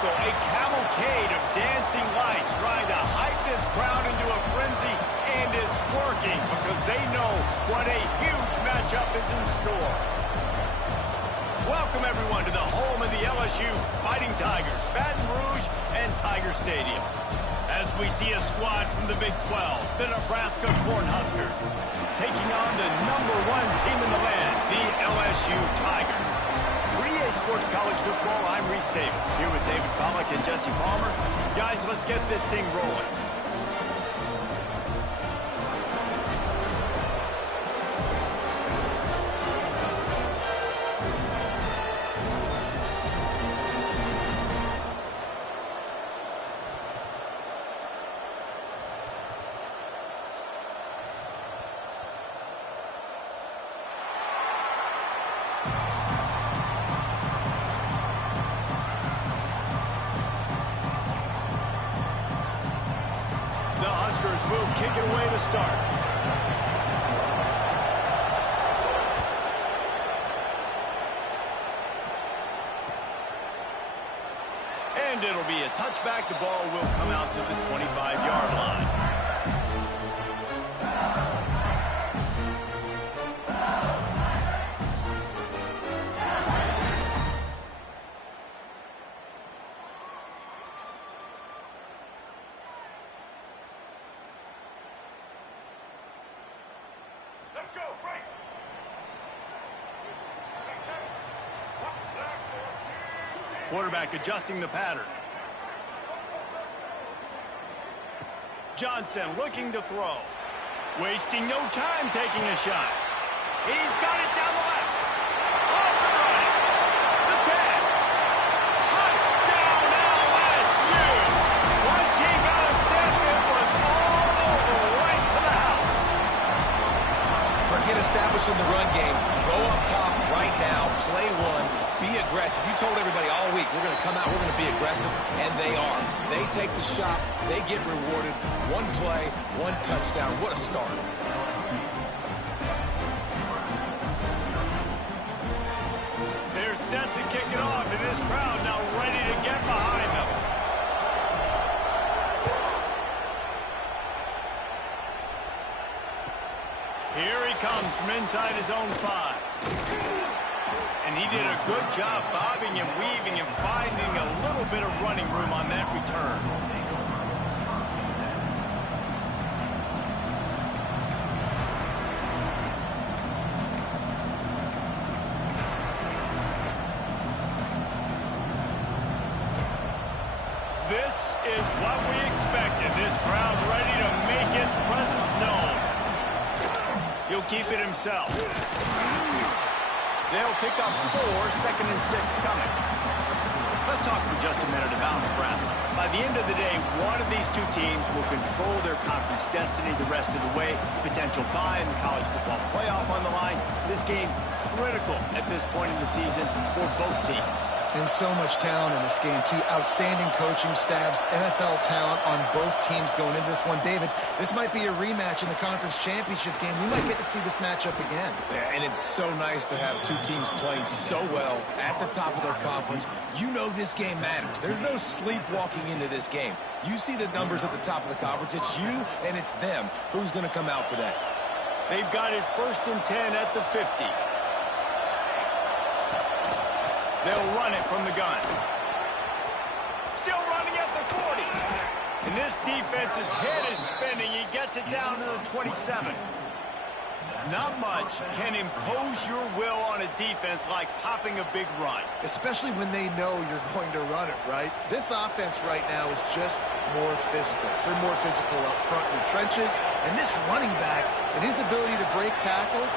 spectacle, a cavalcade of dancing lights trying to hype this crowd into a frenzy, and it's working because they know what a huge matchup is in store. Welcome, everyone, to the home of the LSU Fighting Tigers, Baton Rouge and Tiger Stadium. As we see a squad from the Big 12, the Nebraska Cornhuskers, taking on the #1 team in the land, the LSU Tigers. For EA Sports College Football, I'm Reese Davis, here with David Pollack and Jesse Palmer. Guys, let's get this thing rolling. Move, kick it away to start. And it'll be a touchback. The ball will come out to the 25-yard line. Quarterback adjusting the pattern. Johnson looking to throw. Wasting no time taking a shot. He's got it down the left. Off and running. The 10. Touchdown LSU. Once he got a step, it was all over right to the house. Forget establishing the run game. Go up top right now. Play one. Be aggressive. You told everybody all week, we're going to come out, we're going to be aggressive, and they are. They take the shot, they get rewarded. One play, one touchdown. What a start. They're set to kick it off, and this crowd now ready to get behind them. Here he comes from inside his own 5. And he did a good job bobbing and weaving and finding a little bit of running room on that return. This is what we expected. This crowd ready to make its presence known. He'll keep it himself. They'll pick up 4, 2nd and 6 coming. Let's talk for just a minute about Nebraska. By the end of the day, one of these two teams will control their conference destiny the rest of the way. Potential bye in the college football playoff on the line. This game critical at this point in the season for both teams. And so much talent in this game, too. Outstanding coaching staffs, NFL talent on both teams going into this one. David, this might be a rematch in the conference championship game. We might get to see this matchup again. Yeah, and it's so nice to have two teams playing so well at the top of their conference. You know this game matters. There's no sleepwalking into this game. You see the numbers at the top of the conference. It's you and it's them. Who's going to come out today? They've got it 1st and 10 at the 50. They'll run it from the gun. Still running at the 40. And this defense's head is spinning. He gets it down to the 27. Not much can impose your will on a defense like popping a big run. Especially when they know you're going to run it, right? This offense right now is just more physical. They're more physical up front in the trenches. And this running back and his ability to break tackles,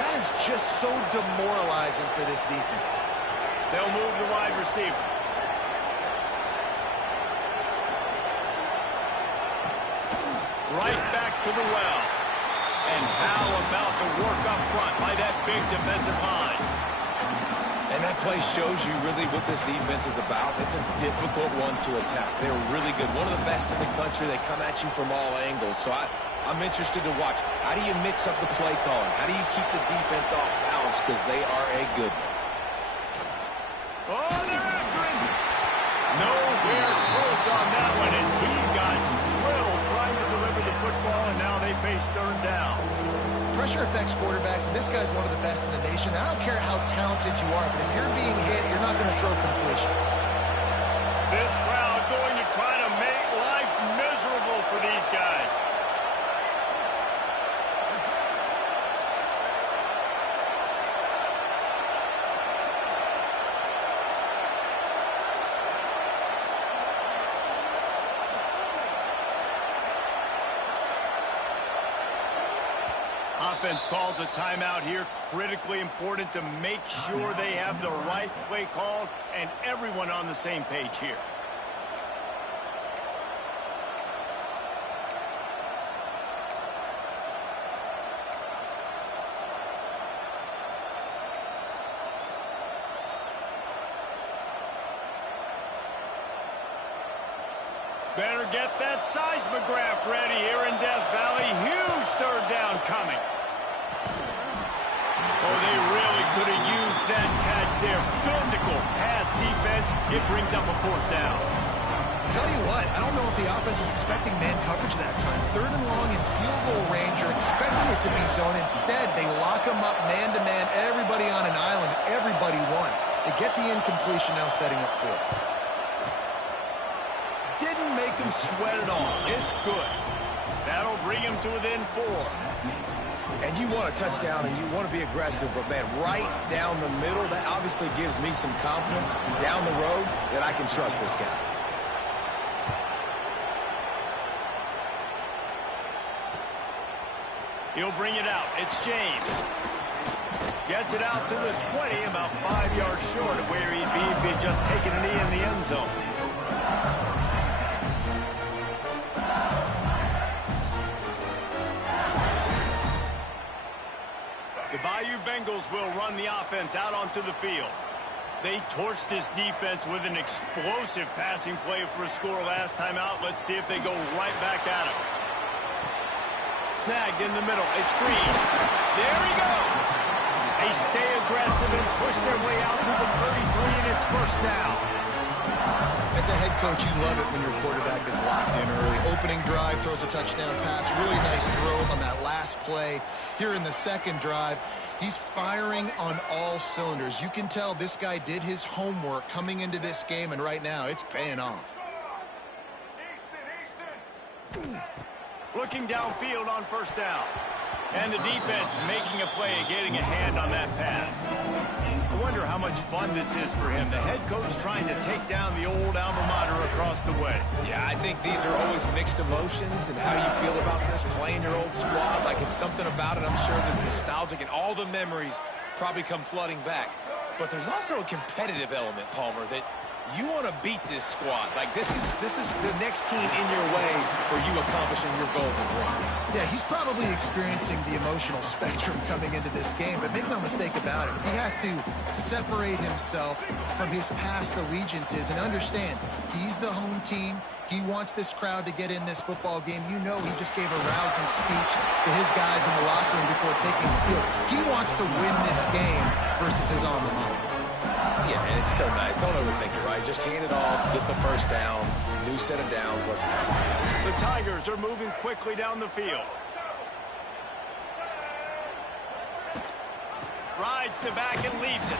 that is just so demoralizing for this defense. They'll move the wide receiver. Right back to the well. And how about the work up front by that big defensive line? And that play shows you really what this defense is about. It's a difficult one to attack. They're really good. One of the best in the country. They come at you from all angles. So I'm interested to watch. How do you mix up the play calling? How do you keep the defense off balance? Because they are a good one. Oh, they're after him. No on that one as he got drilled trying to deliver the football, and now they face third down. Pressure affects quarterbacks, and this guy's one of the best in the nation. I don't care how talented you are, but if you're being hit, you're not going to throw completions. This crowd going to try to make life miserable for these guys. Offense calls a timeout here. Critically important to make sure they have the right play called and everyone on the same page here. Better get that seismograph ready here in Death Valley. Huge third down coming. Oh, they really could have used that catch there. Physical pass defense. It brings up a fourth down. Tell you what, I don't know if the offense was expecting man coverage that time. Third and long in field goal range. You're expecting it to be zone. Instead, they lock them up man-to-man. Everybody on an island. Everybody won. They get the incompletion, now setting up fourth. Didn't make him sweat at all. It's good. That'll bring him to within 4. And you want a touchdown and you want to be aggressive, but, man, right down the middle, that obviously gives me some confidence down the road that I can trust this guy. He'll bring it out. It's James. Gets it out to the 20, about 5 yards short of where he'd be if he'd just taken a knee in the end zone. The Bayou Bengals will run the offense out onto the field. They torched this defense with an explosive passing play for a score last time out. Let's see if they go right back at him. Snagged in the middle. It's Green. There he goes. They stay aggressive and push their way out to the 33, and it's first down. As a head coach, you love it when your quarterback is locked in early. Opening drive, throws a touchdown pass. Really nice throw on that last play. Here in the second drive, he's firing on all cylinders. You can tell this guy did his homework coming into this game, and right now it's paying off. Looking downfield on first down. And the defense making a play, getting a hand on that pass. I wonder how much fun this is for him. The head coach trying to take down the old alma mater across the way. Yeah, I think these are always mixed emotions, and how you feel about this, playing your old squad. Like, it's something about it, I'm sure, that's nostalgic, and all the memories probably come flooding back. But there's also a competitive element, Palmer, that you want to beat this squad. Like, this is the next team in your way for you accomplishing your goals and dreams. Yeah, he's probably experiencing the emotional spectrum coming into this game, but make no mistake about it. He has to separate himself from his past allegiances and understand he's the home team. He wants this crowd to get in this football game. You know, he just gave a rousing speech to his guys in the locker room before taking the field. He wants to win this game versus his alma mater. Yeah, and it's so nice. Don't overthink it, right? Just hand it off, get the first down, new set of downs, let's go. The Tigers are moving quickly down the field. Rides the back and leaves it.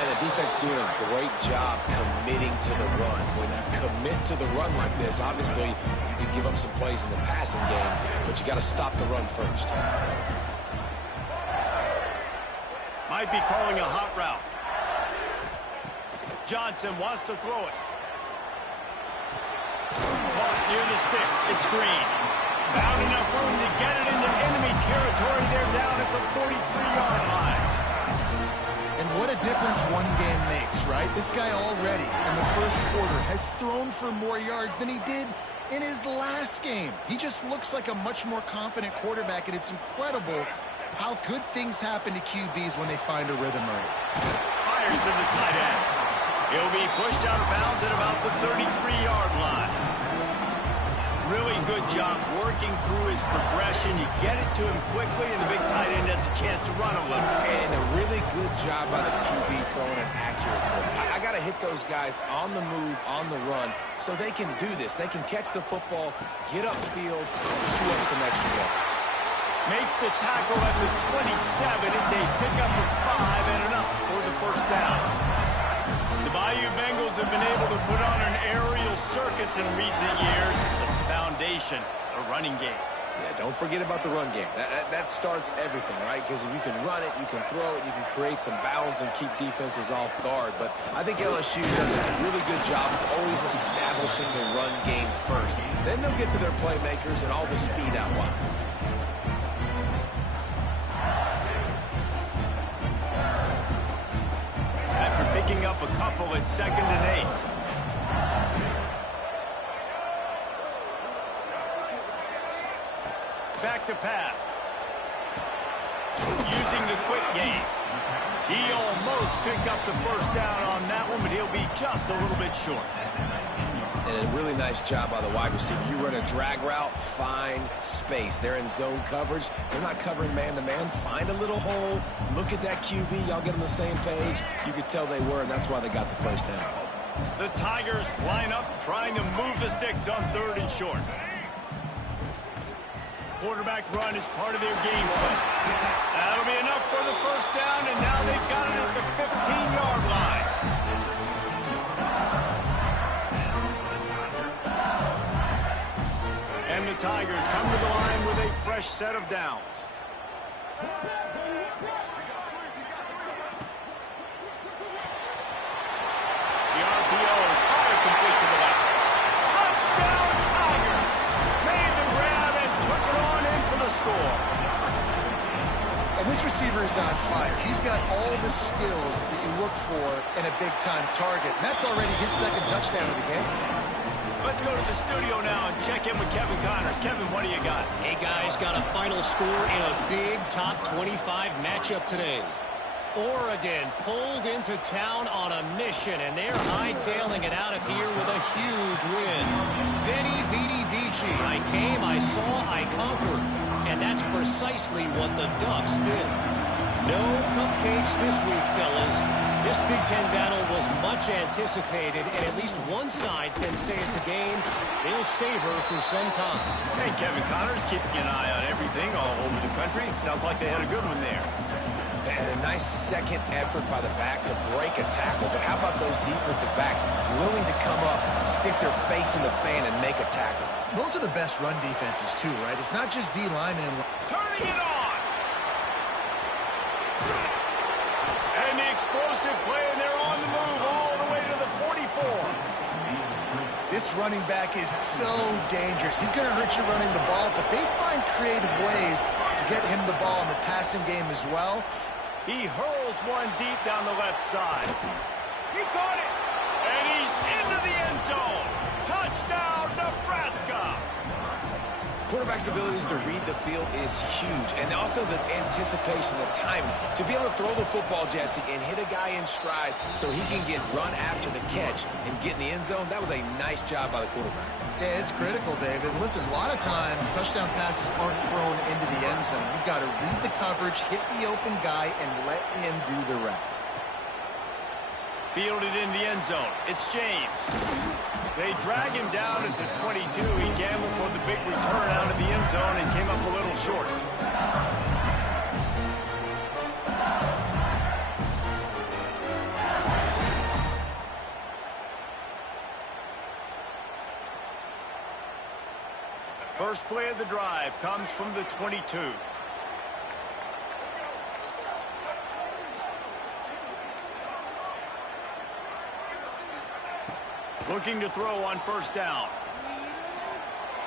And the defense doing a great job committing to the run. When you commit to the run like this, obviously you can give up some plays in the passing game, but you got to stop the run first. Might be calling a hot route. Johnson wants to throw it. Caught near the sticks. It's Green. Found enough room to get it into enemy territory. They're down at the 43-yard line. And what a difference one game makes, right? This guy already in the first quarter has thrown for more yards than he did in his last game. He just looks like a much more confident quarterback, and it's incredible how good things happen to QBs when they find a rhythm early. Fires to the tight end. He'll be pushed out of bounds at about the 33-yard line. Really good job working through his progression. You get it to him quickly, and the big tight end has a chance to run a little. And a really good job by the QB throwing an accurate throw. I got to to hit those guys on the move, on the run, so they can do this. They can catch the football, get upfield, and chew up some extra yards. Makes the tackle at the 27. It's a pickup of 5 and enough for the first down. The Bayou Bengals have been able to put on an aerial circus in recent years. The foundation, the running game. Yeah, don't forget about the run game. That starts everything, right? Because if you can run it, you can throw it, you can create some balance and keep defenses off guard. But I think LSU does a really good job of always establishing the run game first. Then they'll get to their playmakers and all the speed out wide. After picking up a couple at 2nd and 8. Back to pass. Using the quick game. He almost picked up the first down on that one, but he'll be just a little bit short. And a really nice job by the wide receiver. You run a drag route, find space. They're in zone coverage. They're not covering man-to-man. Find a little hole. Look at that QB. Y'all get on the same page. You could tell they were, and that's why they got the first down. The Tigers line up, trying to move the sticks on 3rd and short. Quarterback run is part of their game plan. That'll be enough for the first down, and now they've got it at the 15-yard line. And the Tigers come to the line with a fresh set of downs. The RPO, fire complete to the left. Touchdown, Tigers! Made the grab and took it on in for the score. And this receiver is on fire. He's got all the skills that you look for in a big-time target. And that's already his 2nd touchdown of the game. Let's go to the studio now and check in with Kevin Connors. Kevin, what do you got? Hey, guys, got a final score in a big top 25 matchup today. Oregon pulled into town on a mission, and they're hightailing it out of here with a huge win. Veni, vidi, vici. I came, I saw, I conquered. And that's precisely what the Ducks did. No cupcakes this week, fellas. This Big Ten battle was much anticipated, and at least one side can say it's a game they'll savor for some time. Hey, Kevin Connors, keeping an eye on everything all over the country. Sounds like they had a good one there. And a nice second effort by the back to break a tackle. But how about those defensive backs willing to come up, stick their face in the fan, and make a tackle? Those are the best run defenses, too, right? It's not just D linemen and... Turning it on! And the explosive play, and they're on the move all the way to the 44. This running back is so dangerous. He's going to hurt you running the ball, but they find creative ways to get him the ball in the passing game as well. He hurls one deep down the left side. He caught it, and he's into the end zone. Touchdown, Nebraska! Quarterback's abilities to read the field is huge, and also the anticipation, the timing. To be able to throw the football, Jesse, and hit a guy in stride so he can get run after the catch and get in the end zone, that was a nice job by the quarterback. Yeah, it's critical, David. Listen, a lot of times touchdown passes aren't thrown into the end zone. You've got to read the coverage, hit the open guy, and let him do the rest. Fielded in the end zone. It's James. They drag him down at the 22. He gambled for the big return out of the end zone and came up a little short. First play of the drive comes from the 22. Looking to throw on first down.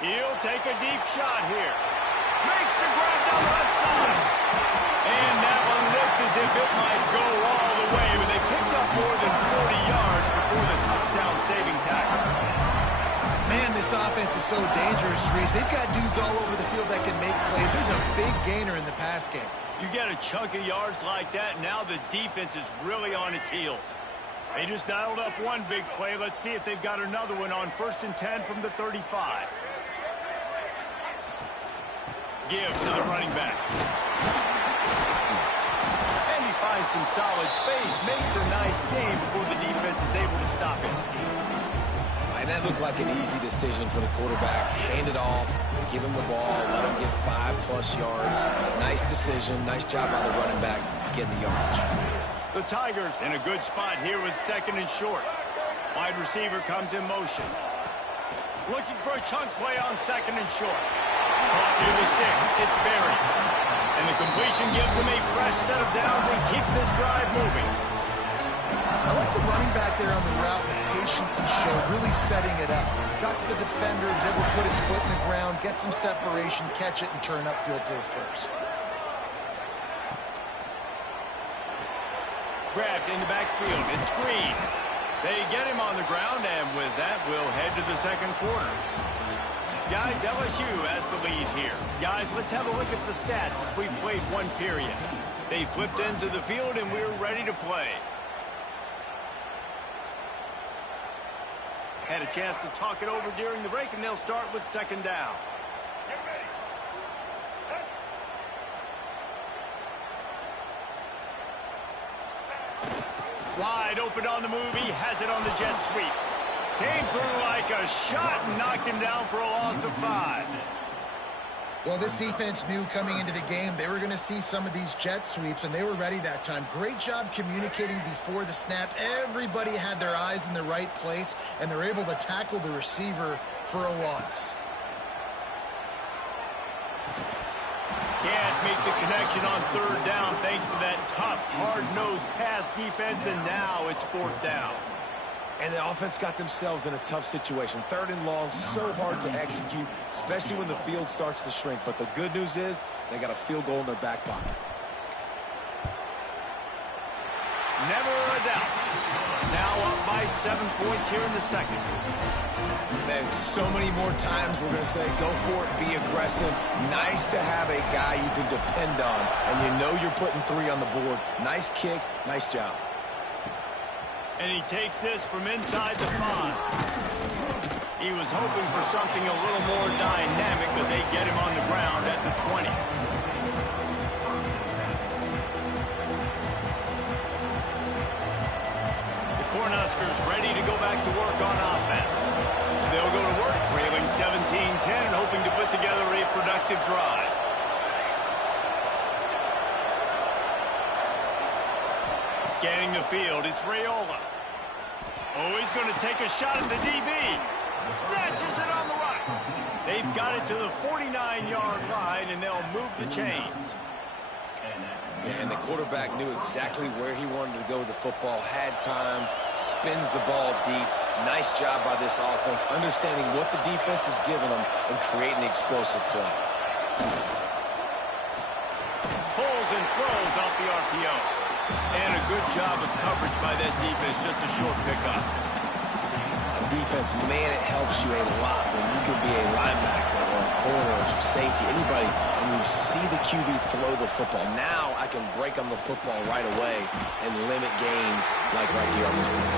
He'll take a deep shot here. Makes the grab down the left side. And that one looked as if it might go all the way, but they picked up more than 40 yards before the touchdown-saving tackle. Man, this offense is so dangerous, Reese. They've got dudes all over the field that can make plays. There's a big gainer in the pass game. You get a chunk of yards like that, now the defense is really on its heels. They just dialed up one big play. Let's see if they've got another one on 1st and 10 from the 35. Give to the running back. And he finds some solid space, makes a nice game before the defense is able to stop it. And that looked like an easy decision for the quarterback. Hand it off, give him the ball, let him get 5+ yards. Nice decision. Nice job by the running back getting the yardage. The Tigers in a good spot here with 2nd and short. Wide receiver comes in motion. Looking for a chunk play on 2nd and short. Caught near the sticks. It's buried. And the completion gives him a fresh set of downs and keeps this drive moving. I like the running back there on the route, the patience he showed, really setting it up. Got to the defender, was able to put his foot in the ground, get some separation, catch it, and turn upfield for the first. Grabbed in the backfield. It's Green. They get him on the ground, and with that, we'll head to the 2nd quarter. Guys, LSU has the lead here. Guys, let's have a look at the stats as we played 1 period. They flipped into the field, and we're ready to play. Had a chance to talk it over during the break, and they'll start with 2nd down. Wide open on the move. He has it on the jet sweep. Came through like a shot and knocked him down for a loss of 5. Well, this defense knew coming into the game they were going to see some of these jet sweeps, and they were ready that time. Great job communicating before the snap. Everybody had their eyes in the right place, and they're able to tackle the receiver for a loss. Can't make the connection on 3rd down thanks to that tough, hard-nosed pass defense, and now it's 4th down. And the offense got themselves in a tough situation. 3rd and long, so hard to execute, especially when the field starts to shrink. But the good news is they got a field goal in their back pocket. Never a doubt. Now up by 7 points here in the 2nd. And so many more times we're going to say, go for it, be aggressive. Nice to have a guy you can depend on, and you know you're putting 3 on the board. Nice kick, nice job. And he takes this from inside the 5. He was hoping for something a little more dynamic, but they get him on the ground at the 20. The Cornhuskers ready to go back to work on offense. They'll go to work trailing 17-10 and hoping to put together a productive drive. Scanning the field, it's Raiola. Oh, he's going to take a shot at the DB. Snatches it on the right. They've got it to the 49-yard line, and they'll move the chains. Yeah, and the quarterback knew exactly where he wanted to go with the football, had time, spins the ball deep. Nice job by this offense, understanding what the defense is giving them and creating explosive play. Pulls and throws off the RPO. And a good job of coverage by that defense, just a short pickup. Defense, man, it helps you a lot when you can be a linebacker or a corner or safety, anybody, and you see the QB throw the football. Now I can break on the football right away and limit gains like right here on this play.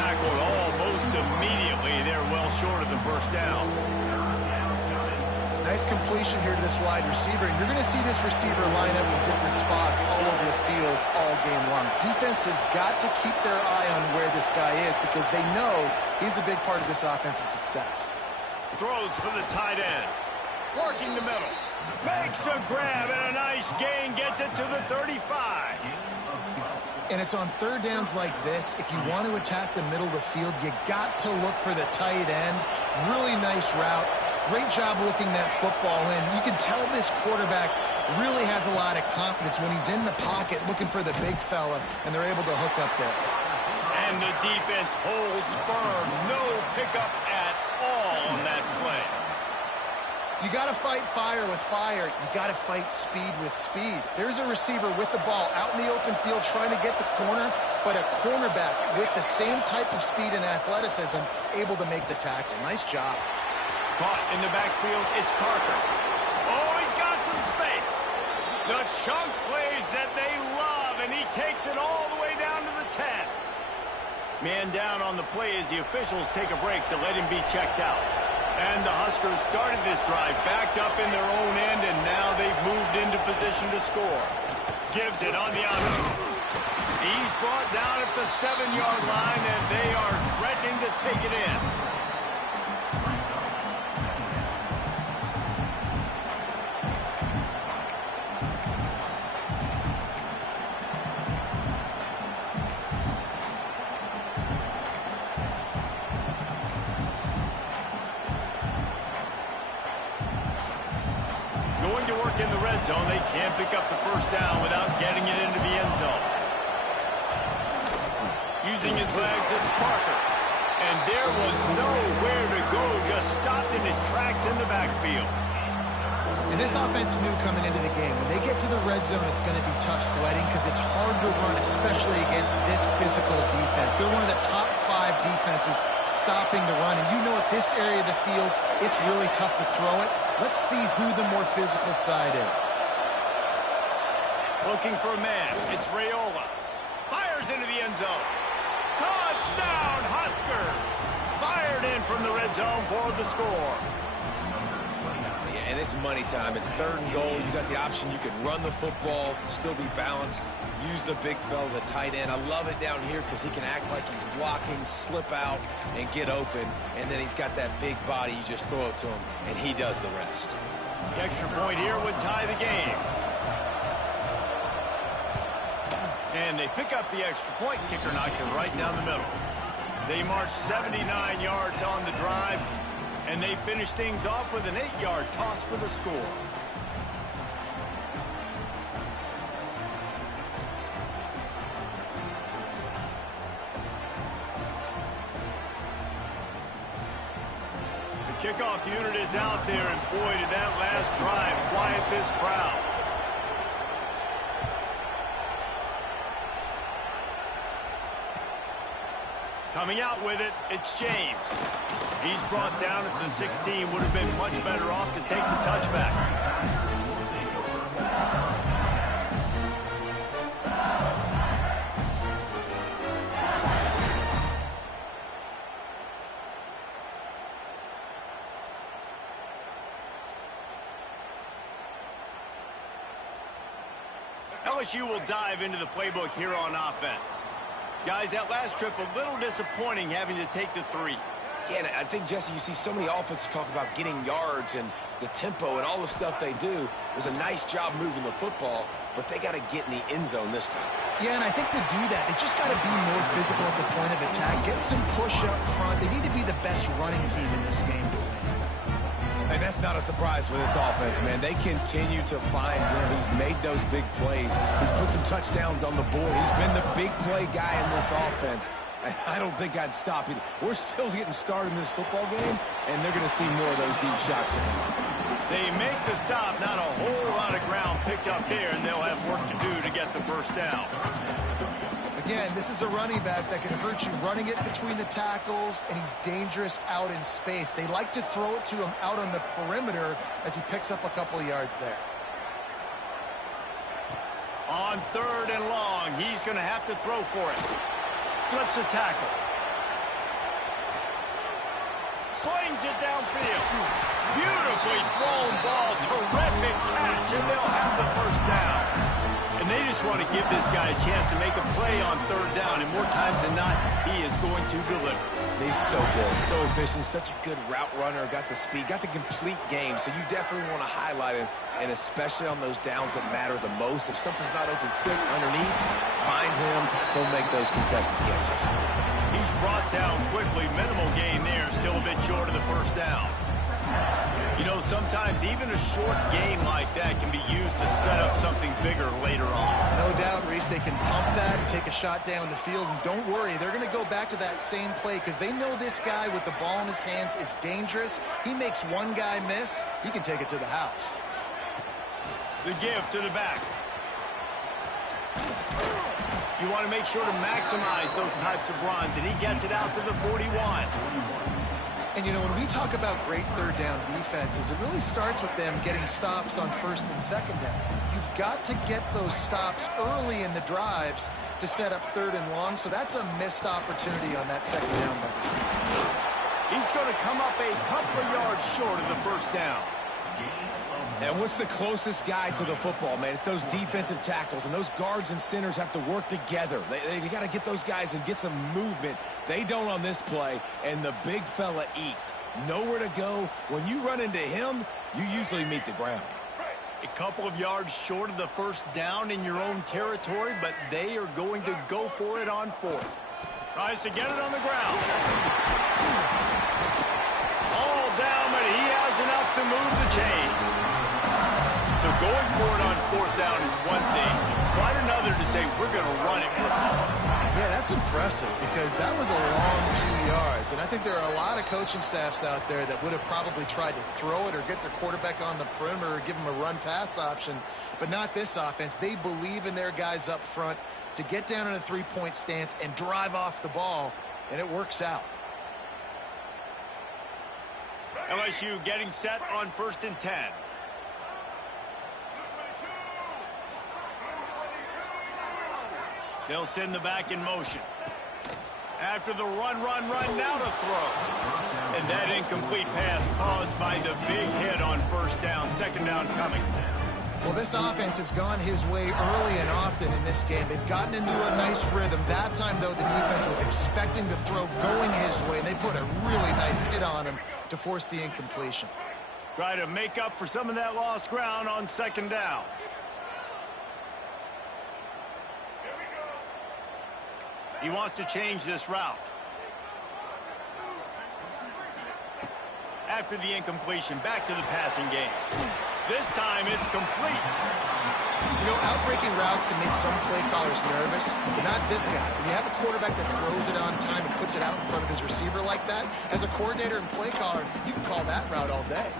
Tackled almost immediately. They're well short of the 1st down. Nice completion here to this wide receiver, and you're going to see this receiver line up in different spots all over the field all game long. Defense has got to keep their eye on where this guy is because they know he's a big part of this offense's success. Throws for the tight end. Working the middle. Makes a grab and a nice gain. Gets it to the 35. And it's on 3rd downs like this. If you want to attack the middle of the field, you got to look for the tight end. Really nice route. Great job looking that football in. You can tell this quarterback really has a lot of confidence when he's in the pocket looking for the big fella, and they're able to hook up there. And the defense holds firm. No pickup at all on that play. You got to fight fire with fire. You got to fight speed with speed. There's a receiver with the ball out in the open field trying to get the corner, but a cornerback with the same type of speed and athleticism able to make the tackle. Nice job. Caught in the backfield, it's Parker. Oh, he's got some space. The chunk plays that they love, and he takes it all the way down to the 10. Man down on the play as the officials take a break to let him be checked out. And the Huskers started this drive backed up in their own end, and now they've moved into position to score. Gives it on the outside. the 7-yard line, and they are threatening to take it in. Going to work in the red zone. They can't pick up the first down without getting it into the end zone. Using his legs, it's Parker. And there was nowhere to go, just stopped in his tracks in the backfield. And this offense knew coming into the game, when they get to the red zone, it's going to be tough sledding because it's hard to run, especially against this physical defense. They're one of the top 5 defenses stopping the run. And you know at this area of the field, it's really tough to throw it. Let's see who the more physical side is. Looking for a man. It's Raiola. Fires into the end zone. Touchdown, Huskers! Fired in from the red zone for the score. Yeah, and it's money time. It's 3rd and goal. You got the option. You can run the football, still be balanced, use the big fella, the tight end. I love it down here because he can act like he's blocking, slip out, and get open. And then he's got that big body. You just throw it to him, and he does the rest. The extra point here would tie the game. And they pick up the extra point. Kicker knocked it right down the middle. They march 79 yards on the drive, and they finish things off with an 8-yard toss for the score. The kickoff unit is out there, and boy, did that last drive quiet this crowd. Coming out with it, it's James. He's brought down at the 16. Would have been much better off to take the touchback. LSU will dive into the playbook here on offense. Guys, that last trip, a little disappointing having to take the 3. Yeah, and I think, Jesse, you see so many offenses talk about getting yards and the tempo and all the stuff they do. It was a nice job moving the football, but they got to get in the end zone this time. Yeah, and I think to do that, they just got to be more physical at the point of attack, get some push up front. They need to be the best running team in this game to win. And that's not a surprise for this offense, man. They continue to find him. He's made those big plays. He's put some touchdowns on the board. He's been the big play guy in this offense. And I don't think I'd stop either. We're still getting started in this football game, and they're going to see more of those deep shots to him. They make the stop. Not a whole lot of ground picked up there, and they'll have work to do to get the first down. Again, this is a running back that can hurt you running it between the tackles, and he's dangerous out in space. They like to throw it to him out on the perimeter as he picks up a couple of yards there. On 3rd and long, he's going to have to throw for it. Slips a tackle. Slings it downfield. Beautifully thrown ball. Terrific catch, and they'll have the first down. And they just want to give this guy a chance to make a play on 3rd down, and more times than not, he is going to deliver. He's so good, so efficient, such a good route runner, got the speed, got the complete game, so you definitely want to highlight him, and especially on those downs that matter the most. If something's not open quick underneath, find him, he'll make those contested catches. He's brought down quickly, minimal gain there, still a bit short of the first down. You know, sometimes even a short game like that can be used to set up something bigger later on. No doubt, Reese, they can pump that and take a shot down the field. And don't worry, they're going to go back to that same play because they know this guy with the ball in his hands is dangerous. He makes one guy miss, he can take it to the house. The give to the back. You want to make sure to maximize those types of runs, and he gets it out to the 41. And, you know, when we talk about great 3rd down defenses, it really starts with them getting stops on 1st and 2nd down. You've got to get those stops early in the drives to set up 3rd and long, so that's a missed opportunity on that 2nd down by the team. He's going to come up a couple of yards short of the first down. And what's the closest guy to the football, man? It's those defensive tackles, and those guards and centers have to work together. They got to get those guys and get some movement. They don't on this play, and the big fella eats. Nowhere to go. When you run into him, you usually meet the ground. A couple of yards short of the first down in your own territory, but they are going to go for it on fourth. Tries to get it on the ground. All down, but he has enough to move the chains. So going for it on fourth down is one thing. Quite another to say we're going to run it for a couple. Yeah, that's impressive because that was a long 2 yards. And I think there are a lot of coaching staffs out there that would have probably tried to throw it or get their quarterback on the perimeter or give him a run-pass option. But not this offense. They believe in their guys up front to get down in a three-point stance and drive off the ball, and it works out. LSU getting set on 1st and 10. They'll send the back in motion. After the run, now to throw. And that incomplete pass caused by the big hit on first down. Second down coming. Well, this offense has gone his way early and often in this game. They've gotten into a nice rhythm. That time, though, the defense was expecting the throw going his way, and they put a really nice hit on him to force the incompletion. Try to make up for some of that lost ground on second down. He wants to change this route. After the incompletion, back to the passing game. This time it's complete. You know, outbreaking routes can make some play callers nervous, but not this guy. When you have a quarterback that throws it on time and puts it out in front of his receiver like that, as a coordinator and play caller, you can call that route all day.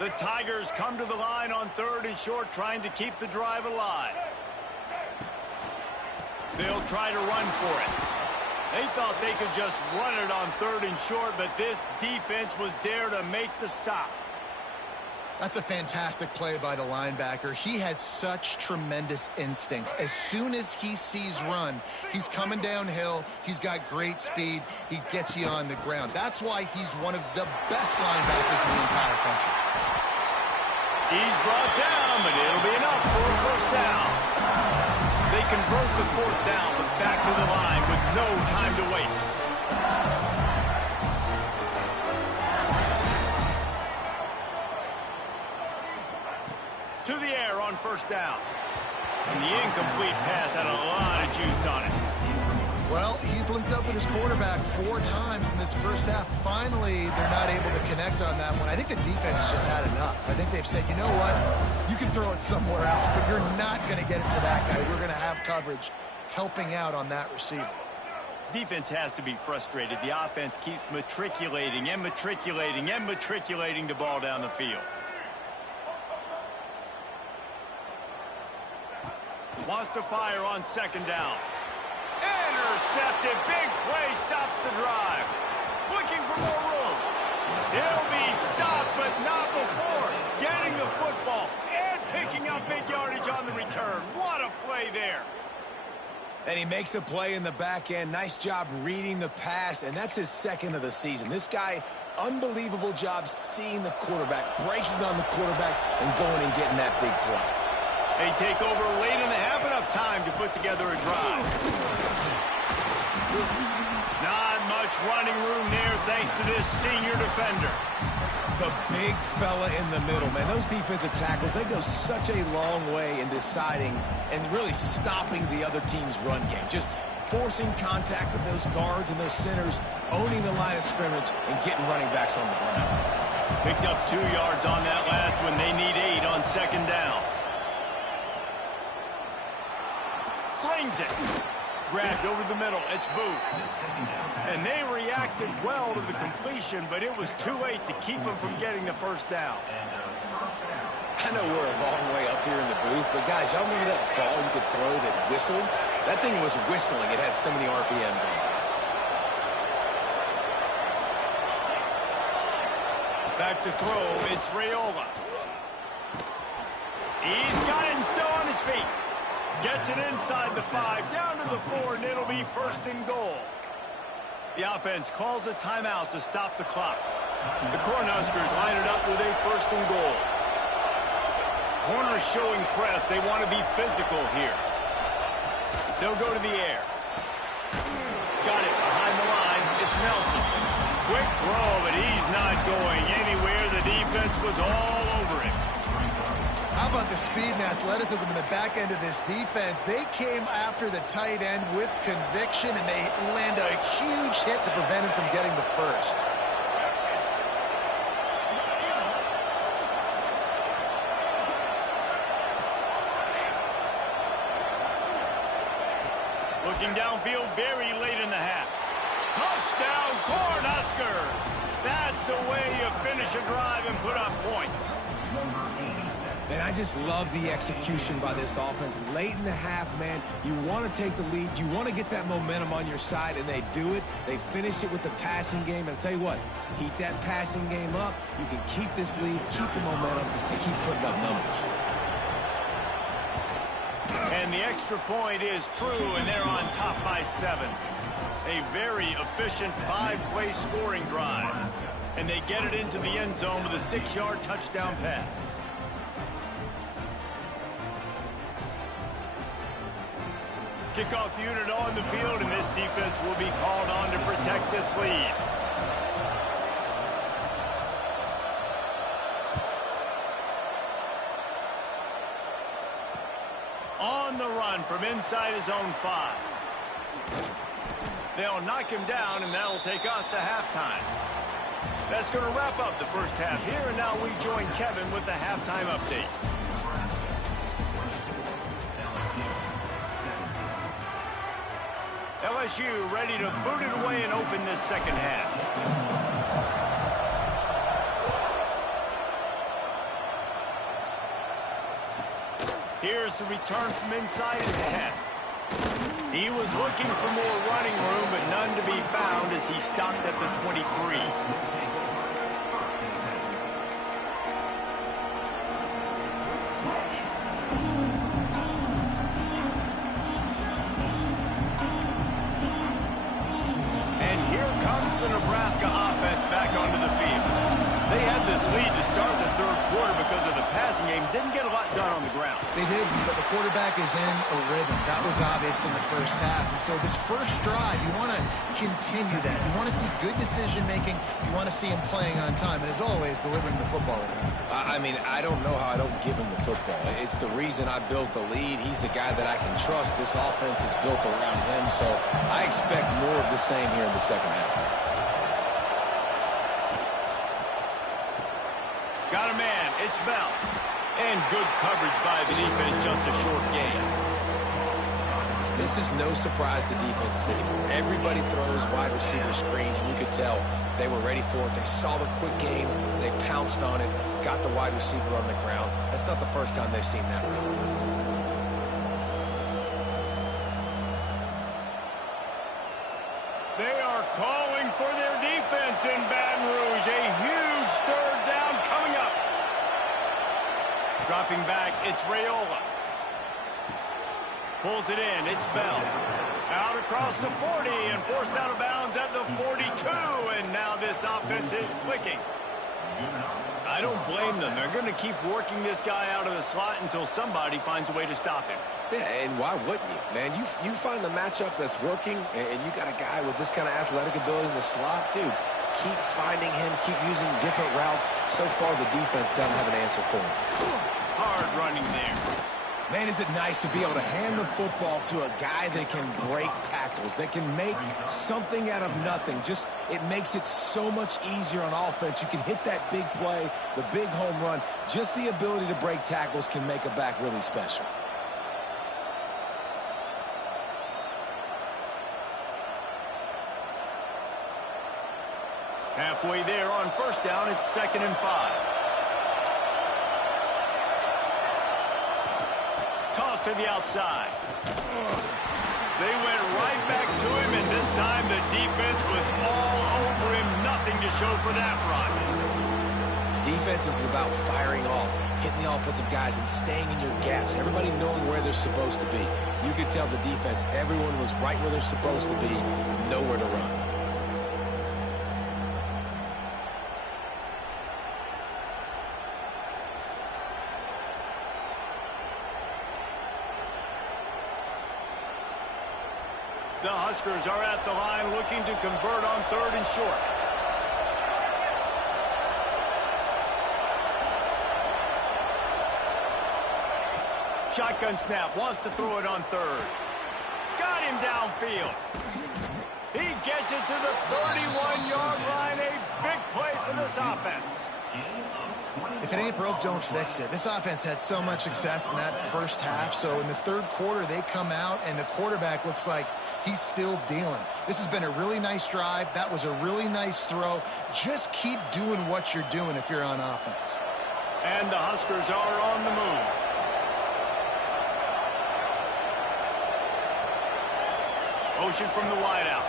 The Tigers come to the line on 3rd and short, trying to keep the drive alive. They'll try to run for it. They thought they could just run it on 3rd and short, but this defense was there to make the stop. That's a fantastic play by the linebacker. He has such tremendous instincts. As soon as he sees run, he's coming downhill. He's got great speed. He gets you on the ground. That's why he's one of the best linebackers in the entire country. He's brought down, but it'll be enough for a first down. They convert the 4th down, but back to the line with no time to waste. To the air on first down. And the incomplete pass had a lot of juice on it. Well, he's linked up with his quarterback 4 times in this first half. Finally, they're not able to connect on that one. I think the defense just had enough. I think they've said, you know what? You can throw it somewhere else, but you're not going to get it to that guy. We're going to have coverage helping out on that receiver. Defense has to be frustrated. The offense keeps matriculating and matriculating and matriculating the ball down the field. Wants to fire on second down. Intercepted. Big play stops the drive. Looking for more room. He'll be stopped, but not before getting the football and picking up big yardage on the return. What a play there. And he makes a play in the back end. Nice job reading the pass, and that's his 2nd of the season. This guy, unbelievable job seeing the quarterback, breaking on the quarterback, and going and getting that big play. They take over late and have enough time to put together a drive. Not much running room there thanks to this senior defender. The big fella in the middle, man. Those defensive tackles, they go such a long way in deciding and really stopping the other team's run game. Just forcing contact with those guards and those centers, owning the line of scrimmage, and getting running backs on the ground. Picked up 2 yards on that last one. They need 8 on second down. Slings it. Grabbed over the middle. It's Booth. And they reacted well to the completion, but it was too late to keep them from getting the first down. I know we're a long way up here in the booth, but guys, y'all remember that ball you could throw that whistled? That thing was whistling. It had so many RPMs on it. Back to throw. It's Raiola. He's got it and still on his feet. Gets it inside the 5, down to the 4, and it'll be 1st and goal. The offense calls a timeout to stop the clock. The Cornhuskers line it up with a 1st and goal. Corners showing press. They want to be physical here. They'll go to the air. Got it behind the line. It's Nelson. Quick throw, but he's not going anywhere. The defense was all over him. How about the speed and athleticism in the back end of this defense? They came after the tight end with conviction, and they land a huge hit to prevent him from getting the first. Looking downfield very late in the half. Touchdown, Cornhuskers! That's the way you finish a drive and put up points. Man, I just love the execution by this offense. Late in the half, man, you want to take the lead. You want to get that momentum on your side, and they do it. They finish it with the passing game. And I'll tell you what, keep that passing game up. You can keep this lead, keep the momentum, and keep putting up numbers. And the extra point is true, and they're on top by 7. A very efficient 5-play scoring drive. And they get it into the end zone with a 6-yard touchdown pass. Kickoff unit on the field, and this defense will be called on to protect this lead. On the run from inside his own 5. They'll knock him down, and that'll take us to halftime. That's going to wrap up the first half here, and now we join Kevin with the halftime update. LSU ready to boot it away and open this second half. Here's the return from inside his head. He was looking for more running room, but none to be found as he stopped at the 23. And here comes the Nebraska offense back onto the field. They had this lead to start the third quarter because of the passing game. Didn't get a lot done on the ground. They didn't, but the quarterback is in a rhythm. That was obvious in the first half. And so this first drive, you want to continue that. You want to see good decision-making. You want to see him playing on time. And as always, delivering the football. I mean, I don't know how I don't give him the football. It's the reason I built the lead. He's the guy that I can trust. This offense is built around him. So I expect more of the same here in the second half. Got a man. It's Bell. And good coverage by the defense, just a short gain. This is no surprise to defenses anymore. Everybody throws wide receiver screens, and you could tell they were ready for it. They saw the quick game. They pounced on it, got the wide receiver on the ground. That's not the first time they've seen that run. They are calling for their defense in Baton Rouge. A huge third down coming up. Dropping back, it's Raiola. Pulls it in, it's Bell. Out across the 40 and forced out of bounds at the 42. And now this offense is clicking. I don't blame them. They're going to keep working this guy out of the slot until somebody finds a way to stop him. Yeah, and why wouldn't you, man? You find a matchup that's working, and you got a guy with this kind of athletic ability in the slot, dude. Keep finding him, keep using different routes. So far, the defense doesn't have an answer for him. Hard running there. Man, is it nice to be able to hand the football to a guy that can break tackles, that can make something out of nothing. Just, it makes it so much easier on offense. You can hit that big play, the big home run. Just the ability to break tackles can make a back really special. Halfway there on first down, it's 2nd and 5. Toss to the outside. They went right back to him, and this time the defense was all over him. Nothing to show for that run. Defense is about firing off, hitting the offensive guys and staying in your gaps. Everybody knowing where they're supposed to be. You could tell the defense, everyone was right where they're supposed to be, nowhere to run. The Huskers are at the line looking to convert on 3rd and short. Shotgun snap, wants to throw it on 3rd. Got him downfield. He gets it to the 31-yard line. A big play for this offense. If it ain't broke, don't fix it. This offense had so much success in that first half, so in the 3rd quarter, they come out, and the quarterback looks like he's still dealing. This has been a really nice drive. That was a really nice throw. Just keep doing what you're doing if you're on offense. And the Huskers are on the move. Motion from the wideout.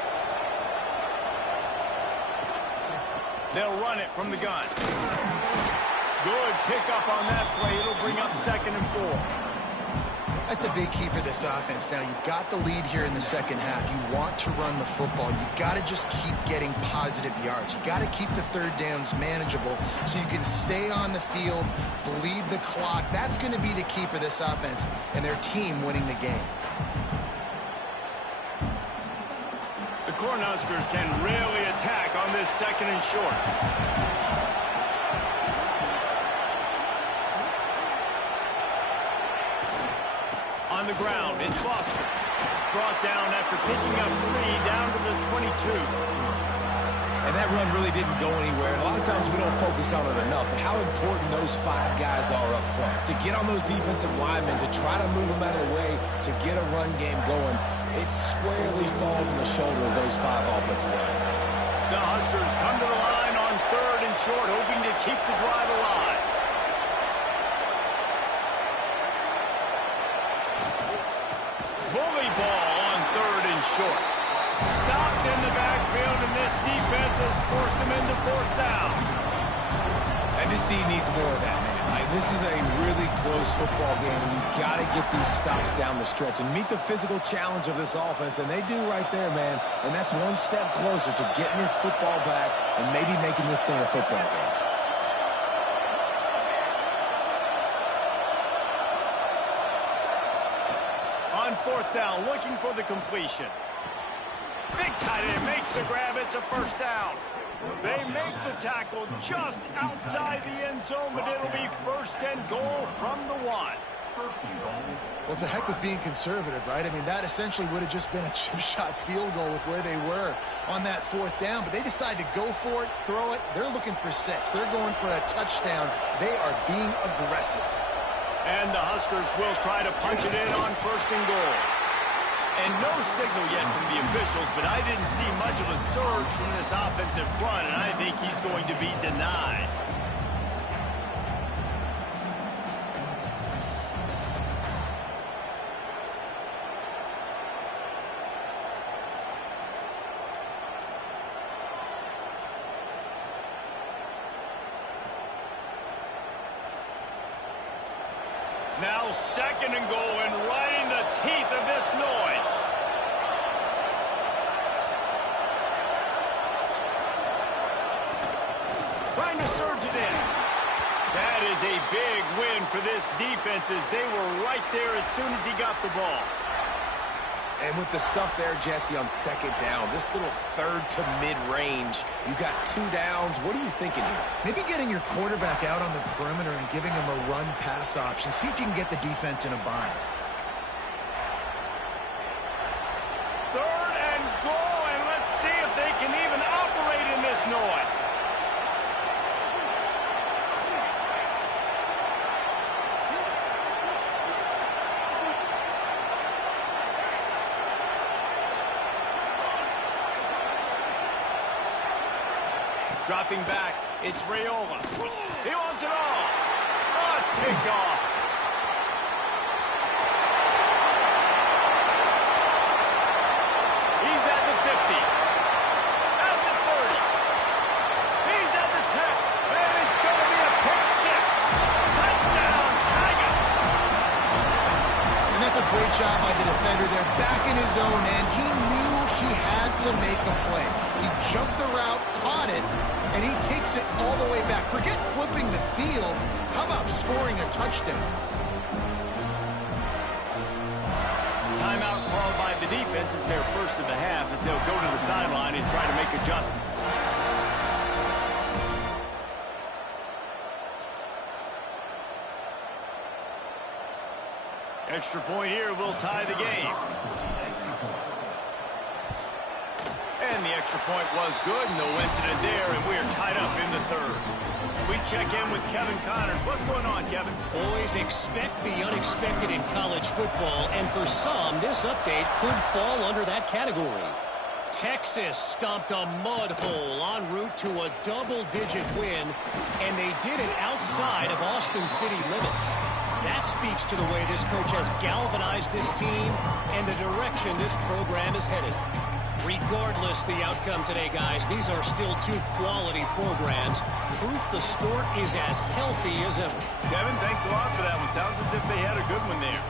They'll run it from the gun. Good pickup on that play. It'll bring up 2nd and 4. That's a big key for this offense. Now, you've got the lead here in the second half. You want to run the football. You got to just keep getting positive yards. You got to keep the 3rd downs manageable so you can stay on the field, bleed the clock. That's going to be the key for this offense and their team winning the game. The Cornhuskers can really attack on this 2nd and short. On the ground, it's Foster. Brought down after picking up 3 down to the 22. And that run really didn't go anywhere. And a lot of times we don't focus on it enough, but how important those 5 guys are up front. To get on those defensive linemen, to try to move them out of the way, to get a run game going, it squarely falls on the shoulder of those 5 offensive linemen. The Huskers come to the line on 3rd and short, hoping to keep the drive alive. Bully ball on 3rd and short. Stopped in the backfield, and this defense has forced him into 4th down. And this team needs more of that, man. Like, this is a really close football game, and you've got to get these stops down the stretch and meet the physical challenge of this offense, and they do right there, man. And that's one step closer to getting this football back and maybe making this thing a football game. On 4th down, looking for the completion. Big tight end makes the grab. It's a 1st down. They make the tackle just outside the end zone, but it'll be 1st and goal from the 1. Well, it's a heck with being conservative, right? I mean, that essentially would have just been a chip shot field goal with where they were on that 4th down, but they decide to go for it, throw it. They're looking for 6. They're going for a touchdown. They are being aggressive. And the Huskers will try to punch it in on 1st and goal. And no signal yet from the officials, but I didn't see much of a surge from this offensive front, and I think he's going to be denied. Now 2nd and goal, and right in the teeth of this noise. Trying to surge it in. That is a big win for this defense as they were right there as soon as he got the ball. And with the stuff there, Jesse, on 2nd down, this little 3rd to mid-range, you got 2 downs. What are you thinking here? Maybe getting your quarterback out on the perimeter and giving him a run-pass option. See if you can get the defense in a bind. 3rd and goal, and let's see if they can even operate in this noise. Dropping back, it's Raiola. He wants it all. Oh, it's picked off. He's at the 50. At the 30. He's at the 10. And it's going to be a pick 6. Touchdown, Tigers. And that's a great job by the defender there, back in his own end. He knew he had to make a play. He jumped the route, caught it, and he takes it all the way back. Forget flipping the field. How about scoring a touchdown? Timeout called by the defense. defense is their first of the half as they'll go to the sideline and try to make adjustments. Extra point here will tie the game. And the extra point was good. No incident there, and we are tied up in the third. We check in with Kevin Connors. What's going on, Kevin? Always expect the unexpected in college football, and for some, this update could fall under that category. Texas stomped a mud hole en route to a double-digit win, and they did it outside of Austin city limits. That speaks to the way this coach has galvanized this team and the direction this program is headed. Regardless the outcome today, guys, these are still two quality programs. Proof the sport is as healthy as ever. Kevin, thanks a lot for that one. Sounds as if they had a good one there.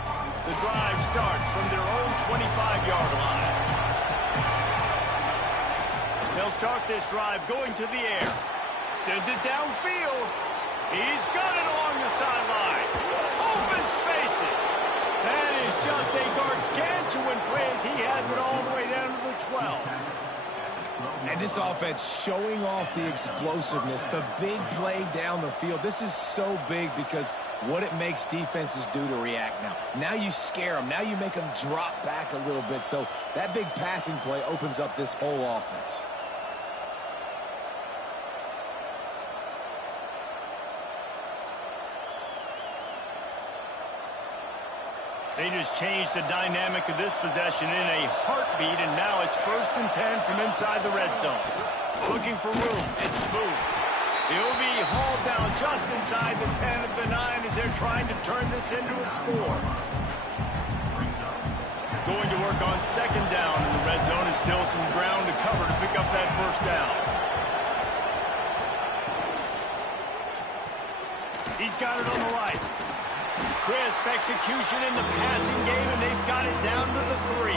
The drive starts from their own 25-yard line. They'll start this drive going to the air. Sends it downfield. He's got it along the sideline. Open spaces. That is just a gargantuan play as he has it all the way down to the 12. And this offense showing off the explosiveness, the big play down the field. This is so big because what it makes defenses do to react now. Now you scare them. Now you make them drop back a little bit. So that big passing play opens up this whole offense. They just changed the dynamic of this possession in a heartbeat, and now it's 1st and 10 from inside the red zone. Looking for room. It's Booth. He'll be hauled down just inside the 10 of the 9 as they're trying to turn this into a score. Going to work on 2nd down in the red zone. Is still some ground to cover to pick up that 1st down. He's got it on the right. Crisp execution in the passing game, and they've got it down to the 3.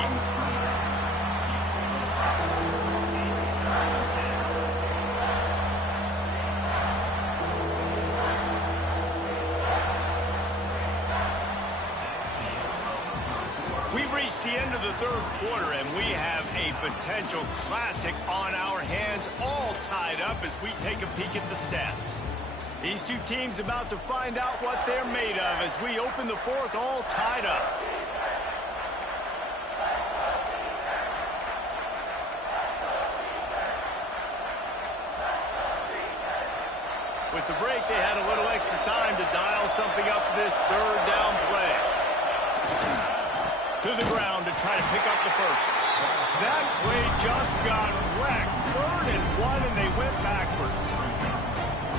We've reached the end of the 3rd quarter, and we have a potential classic on our hands, all tied up as we take a peek at the stats. These two teams about to find out what they're made of as we open the 4th all tied up. With the break, they had a little extra time to dial something up for this 3rd down play. To the ground to try to pick up the 1st. That play just got wrecked. 3rd and 1, and they went backwards.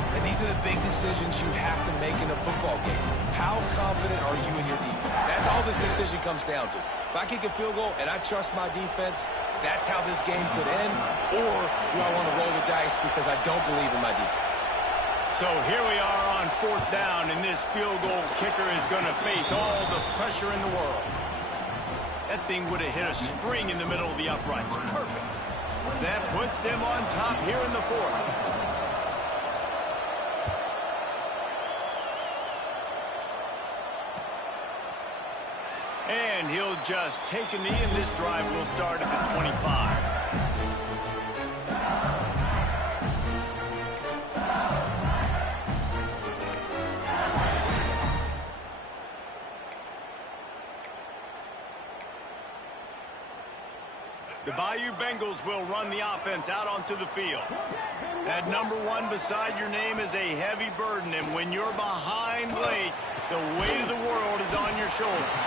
And these are the big decisions you have to make in a football game. How confident are you in your defense? That's all this decision comes down to. If I kick a field goal and I trust my defense, that's how this game could end. Or do I want to roll the dice because I don't believe in my defense? So here we are on 4th down, and this field goal kicker is going to face all the pressure in the world. That thing would have hit a string in the middle of the uprights. Perfect. That puts them on top here in the 4th. And he'll just take a knee, and this drive will start at the 25. The Bayou Bengals will run the offense out onto the field. That number 1 beside your name is a heavy burden, and when you're behind late, the weight of the world is on your shoulders.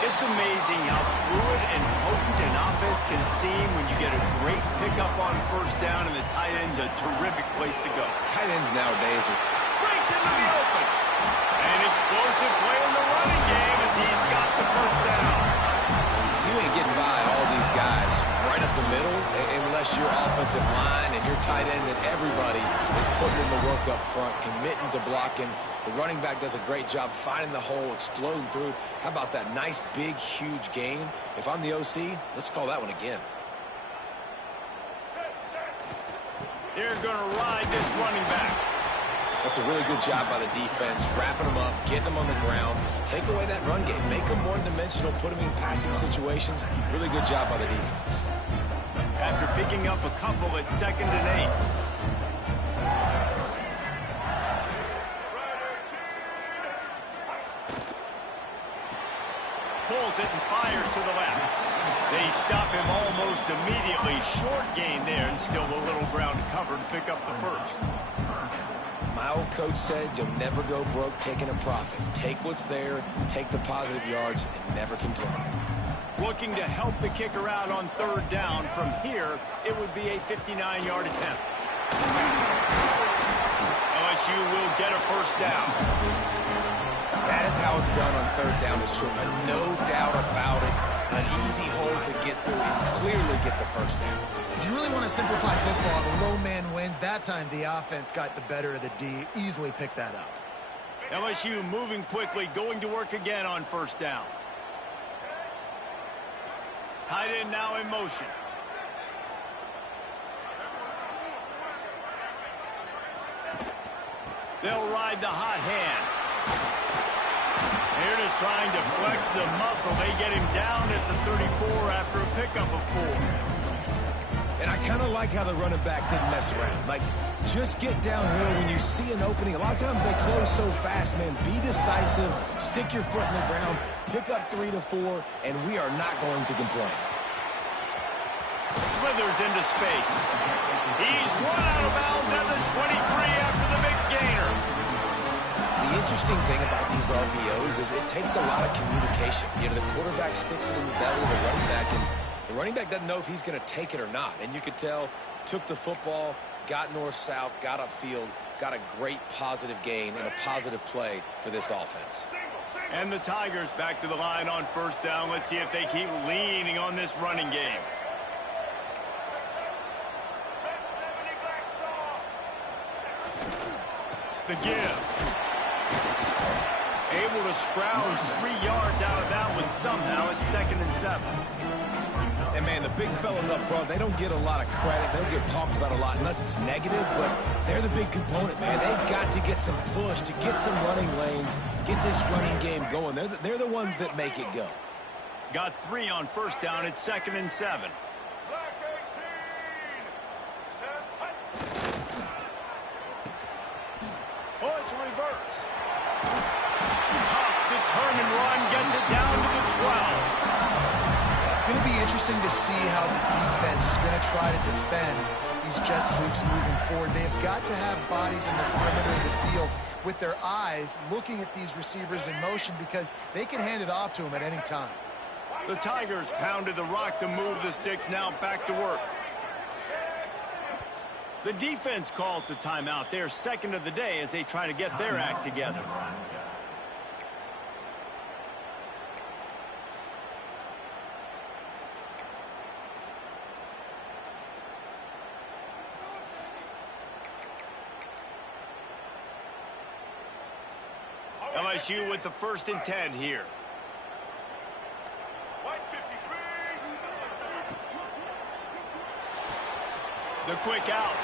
It's amazing how fluid and potent an offense can seem when you get a great pickup on 1st down, and the tight end's a terrific place to go. Tight ends nowadays are... Breaks into the open. An explosive play in the running game as he's got the 1st down. You ain't getting by all these guys right up the middle unless your offensive line and your tight ends and everybody is putting in the work up front, committing to blocking. The running back does a great job finding the hole, exploding through. How about that nice, big, huge gain? If I'm the OC, let's call that one again. They're going to ride this running back. That's a really good job by the defense, wrapping them up, getting them on the ground, take away that run game, make them one-dimensional, put them in passing situations. Really good job by the defense. After picking up a couple at 2nd and 8. Pulls it and fires to the left. They stop him almost immediately. Short gain there, and still a little ground to cover to pick up the first. My old coach said you'll never go broke taking a profit. Take what's there, take the positive yards, and never complain. Looking to help the kicker out on 3rd down. From here, it would be a 59-yard attempt. LSU will get a first down. That is how it's done on 3rd down. It's true. No doubt about it. An easy hole to get through and clearly get the first down. If you really want to simplify football, the low man wins. That time the offense got the better of the D. Easily picked that up. LSU moving quickly, going to work again on 1st down. Tight end now in motion. They'll ride the hot hand. They're just trying to flex the muscle. They get him down at the 34 after a pickup of 4. And I kind of like how the running back didn't mess around. Like, just get downhill when you see an opening. A lot of times they close so fast, man. Be decisive, stick your foot in the ground, pick up 3 to 4, and we are not going to complain. Slithers into space. He's run out of bounds at the 23 after the big gainer. The interesting thing about these RPOs is it takes a lot of communication. You know, the quarterback sticks it in the belly of the running back, and the running back doesn't know if he's going to take it or not. And you could tell, took the football, got north-south, got upfield, got a great positive gain and a positive play for this offense. And the Tigers back to the line on 1st down. Let's see if they keep leaning on this running game. The give. Able to scrounge 3 yards out of that one somehow. It's 2nd and 7. And, man, the big fellas up front, they don't get a lot of credit. They don't get talked about a lot unless it's negative, but they're the big component, man. They've got to get some push, to get some running lanes, get this running game going. They're the ones that make it go. Got 3 on 1st down. It's 2nd and 7. Oh, it's a reverse. Tough, determined run, gets it down to the 12. It's going to be interesting to see how the defense is going to try to defend these jet sweeps moving forward. They've got to have bodies in the perimeter of the field with their eyes looking at these receivers in motion because they can hand it off to them at any time. The Tigers pounded the rock to move the sticks, now back to work. The defense calls the timeout. They're 2nd of the day as they try to get their act together. LSU with the 1st and 10 here. The quick out.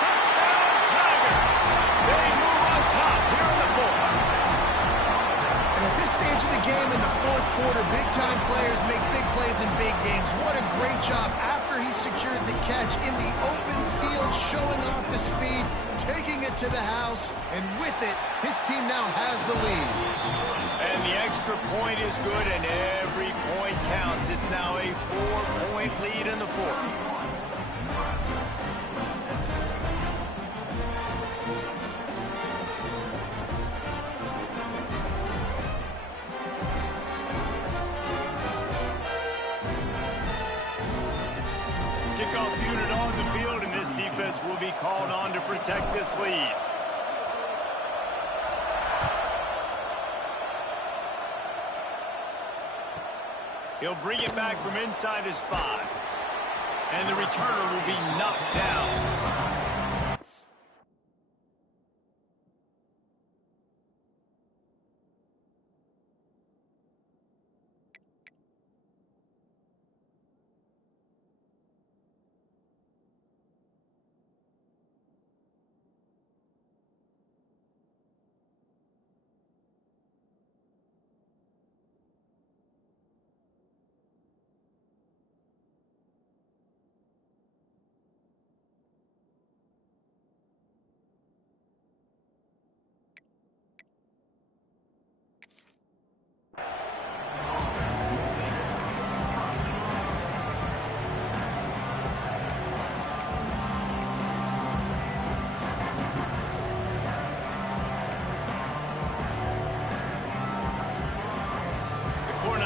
Touchdown, Tigers! They move on top here in the 4th. And at this stage of the game in the 4th quarter, big-time players make big plays in big games. What a great job after he secured the catch in the open field, showing off the speed, taking it to the house, and with it, his team now has the lead. And the extra point is good, and every point counts. It's now a 4-point lead in the 4th. Kickoff unit on the field, and this defense will be called on to protect this lead. He'll bring it back from inside his 5. And the returner will be knocked down.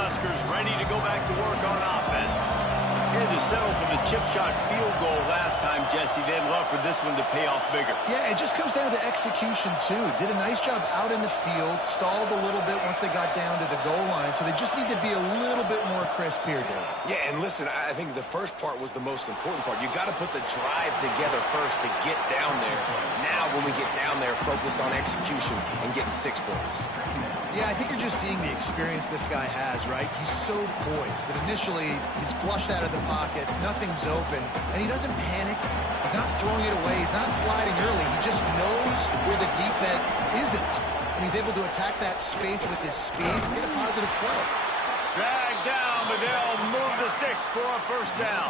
Cornhuskers ready to go back to work on offense. They had to settle for the chip shot field goal last time, Jesse. They'd love for this one to pay off bigger. Yeah, it just comes down to execution, too. Did a nice job out in the field, stalled a little bit once they got down to the goal line, so they just need to be a little bit more crisp here, Dave. Yeah, and listen, I think the first part was the most important part. You got to put the drive together first to get down there. Now, when we get down there, focus on execution and getting 6 points. Yeah, I think you're just seeing the experience this guy has, right? He's so poised that initially he's flushed out of the pocket, nothing's open, and he doesn't panic. He's not throwing it away. He's not sliding early. He just knows where the defense isn't, and he's able to attack that space with his speed and get a positive play. Drag down, but they'll move the sticks for a first down.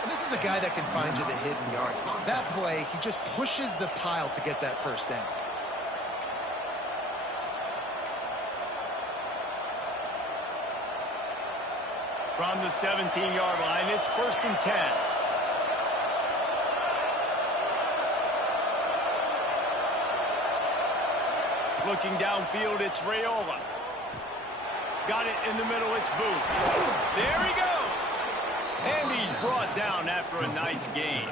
And this is a guy that can find you the hidden yardage. That play, he just pushes the pile to get that first down. From the 17-yard line, it's 1st and 10. Looking downfield, it's Raiola. Got it in the middle, it's Booth. There he goes! And he's brought down after a nice game.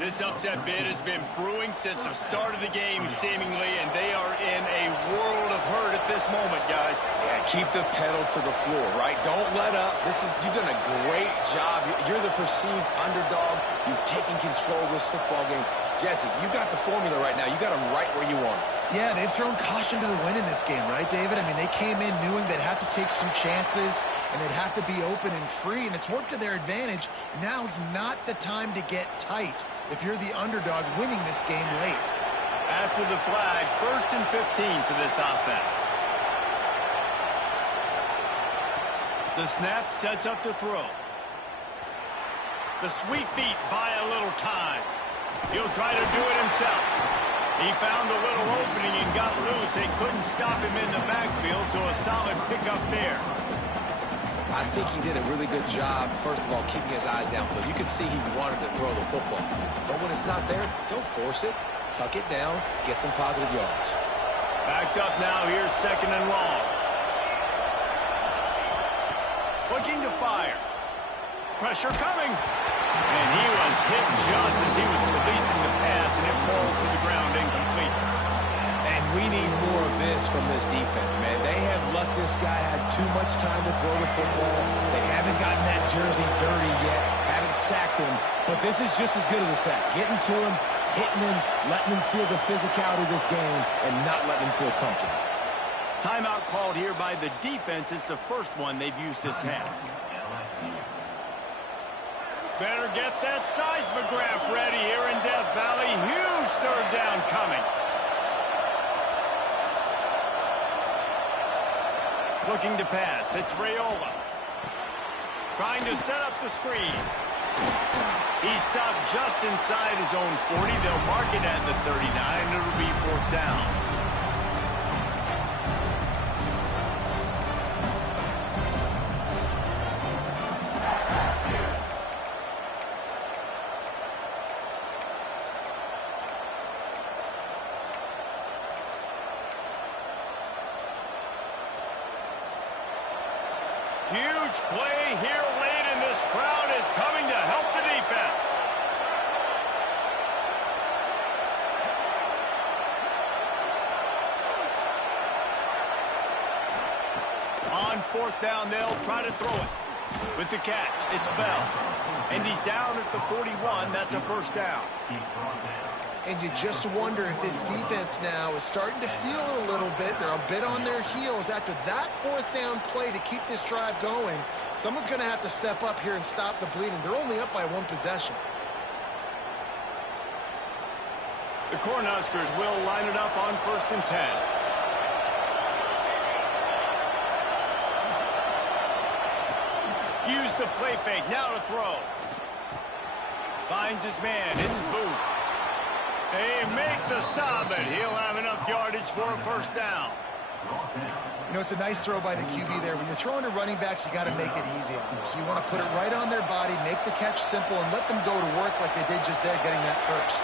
This upset bid has been brewing since the start of the game, seemingly, and they are in a world of hurt at this moment, guys. Yeah, keep the pedal to the floor, right? Don't let up. You've done a great job. You're the perceived underdog. You've taken control of this football game. Jesse, you got the formula right now. You got them right where you want it. Yeah, they've thrown caution to the wind in this game, right, David? I mean, they came in knowing they'd have to take some chances, and they'd have to be open and free, and it's worked to their advantage. Now's not the time to get tight if you're the underdog winning this game late. After the flag, 1st and 15 for this offense. The snap sets up to throw. The sweet feet buy a little time. He'll try to do it himself. He found a little opening and got loose. They couldn't stop him in the backfield, so a solid pickup there. I think he did a really good job, first of all, keeping his eyes downfield. You could see he wanted to throw the football. But when it's not there, don't force it. Tuck it down, get some positive yards. Backed up now, here's 2nd and long. Looking to fire. Pressure coming. And he was hit just as he was releasing the pass, and it falls to the ground incomplete. And we need more of this from this defense, man. They have let this guy have too much time to throw the football. They haven't gotten that jersey dirty yet, haven't sacked him. But this is just as good as a sack. Getting to him, hitting him, letting him feel the physicality of this game, and not letting him feel comfortable. Timeout called here by the defense. It's the first one they've used this half. Better get that seismograph ready here in Death Valley. Huge 3rd down coming. Looking to pass. It's Raiola. Trying to set up the screen. He stopped just inside his own 40. They'll mark it at the 39. It'll be 4th down. Huge play here late, and this crowd is coming to help the defense. On 4th down, they'll try to throw it. With the catch, it's Bell. And he's down at the 41. That's a 1st down. And you just wonder if this defense now is starting to feel it a little bit. They're a bit on their heels after that 4th down play to keep this drive going. Someone's going to have to step up here and stop the bleeding. They're only up by 1 possession. The Cornhuskers will line it up on 1st and 10. Use the play fake, now to throw. Finds his man, it's Booth. They make the stop, and he'll have enough yardage for a 1st down. You know, it's a nice throw by the QB there. When you're throwing to running backs, you got to make it easy on them. So you want to put it right on their body, make the catch simple, and let them go to work like they did just there, getting that first.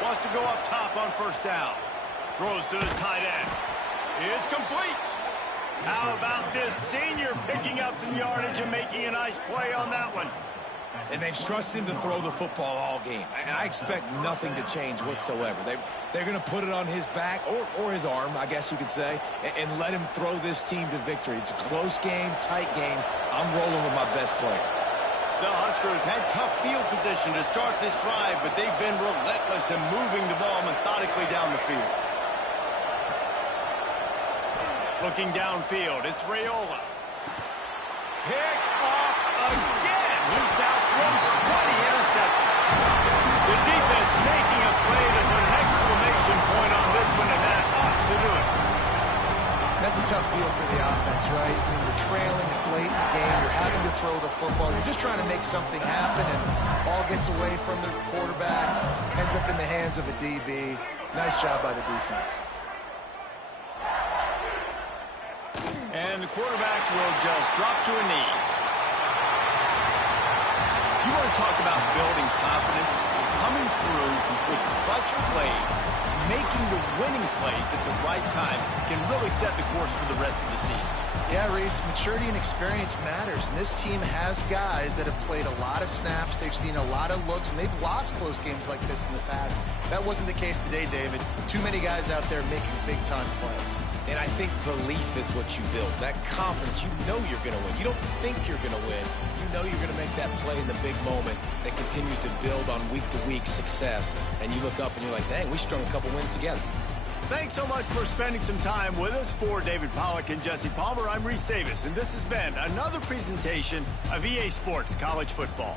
Wants to go up top on 1st down. Throws to the tight end. It's complete. How about this senior picking up some yardage and making a nice play on that one? And they've trusted him to throw the football all game. I expect nothing to change whatsoever. They're going to put it on his back, or his arm, I guess you could say, and let him throw this team to victory. It's a close game, tight game. I'm rolling with my best player. The Huskers had tough field position to start this drive, but they've been relentless in moving the ball methodically down the field. Looking downfield, it's Raiola. Picked off again. He's now thrown 20 interceptions. The defense making a play to put an exclamation point on this one, and that ought to do it. That's a tough deal for the offense, right? I mean, you're trailing, it's late in the game, you're having to throw the football, you're just trying to make something happen, and ball gets away from the quarterback, ends up in the hands of a DB. Nice job by the defense. And the quarterback will just drop to a knee. You want to talk about building confidence? Coming through with clutch plays, making the winning plays at the right time can really set the course for the rest of the season. Yeah, Reese, maturity and experience matters, and this team has guys that have played a lot of snaps, they've seen a lot of looks, and they've lost close games like this in the past. That wasn't the case today, David. Too many guys out there making big-time plays. And I think belief is what you build. That confidence, you know you're going to win. You don't think you're going to win. You know you're going to make that play in the big moment that continues to build on week-to-week success. And you look up and you're like, dang, we strung a couple wins together. Thanks so much for spending some time with us. For David Pollack and Jesse Palmer, I'm Reese Davis, and this has been another presentation of EA Sports College Football.